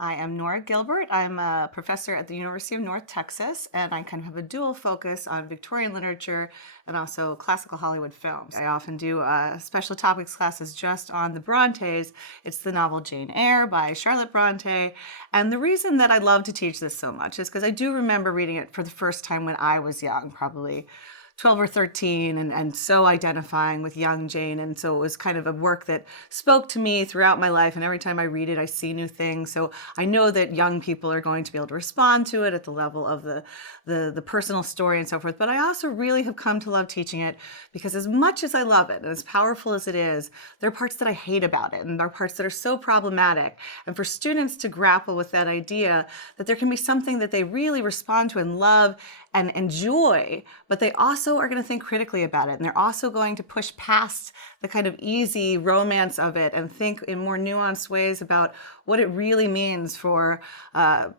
I am Nora Gilbert. I'm a professor at the University of North Texas, and I kind of have a dual focus on Victorian literature and also classical Hollywood films. I often do special topics classes just on the Brontes. It's the novel Jane Eyre by Charlotte Bronte. And the reason that I love to teach this so much is because I do remember reading it for the first time when I was young, probably 12 or 13, and so identifying with young Jane. And so it was kind of a work that spoke to me throughout my life. And every time I read it, I see new things. So I know that young people are going to be able to respond to it at the level of the personal story and so forth. But I also really have come to love teaching it because as much as I love it and as powerful as it is, there are parts that I hate about it. And there are parts that are so problematic. And for students to grapple with that idea that there can be something that they really respond to and love and enjoy, but they also are going to think critically about it. And they're also going to push past the kind of easy romance of it and think in more nuanced ways about what it really means for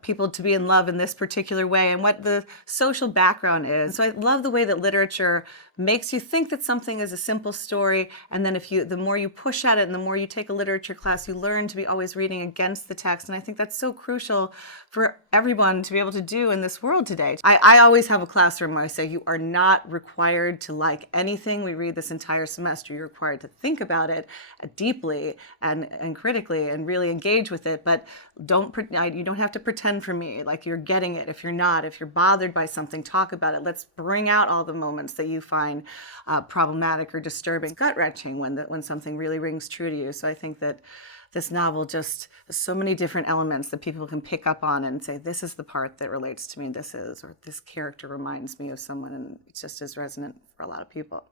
people to be in love in this particular way and what the social background is. So I love the way that literature makes you think that something is a simple story, and then the more you push at it and the more you take a literature class, you learn to be always reading against the text. And I think that's so crucial for everyone to be able to do in this world today. I always have a classroom where I say you are not required to like anything we read this entire semester. You're required to think about it deeply and critically and really engage with it, but you don't have to pretend for me like you're getting it. If you're not, if you're bothered by something, talk about it. Let's bring out all the moments that you find problematic or disturbing, gut-wrenching when something really rings true to you. So I think that this novel just has so many different elements that people can pick up on and say, this is the part that relates to me, or this character reminds me of someone, and it's just as resonant for a lot of people.